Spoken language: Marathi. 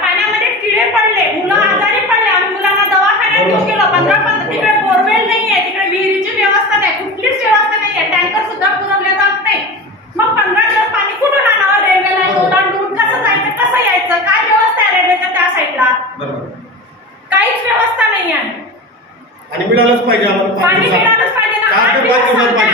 पाण्यामध्ये किडे पडले मुलं आजारी पडले आम्ही मुलांना दवाखान्यात घेऊन गेलो. पंधरा पंधरा तिकडे बोरवेल नाहीये तिकडे विहिरीची व्यवस्था नाही कुठलीच व्यवस्था नाहीये. टँकर सुद्धा पुरवले जात नाही. मग पंधरा दिवस पाणी कुठून आणावं रेल्वेला ओलांडून कसं जायचं? कसं यायचं? काय व्यवस्था आहे रेल्वेच्या त्या साईडला काहीच व्यवस्था नाही आहे पाणी मिळालंच पाहिजे पाणी. मिळालंच पाहिजे ना.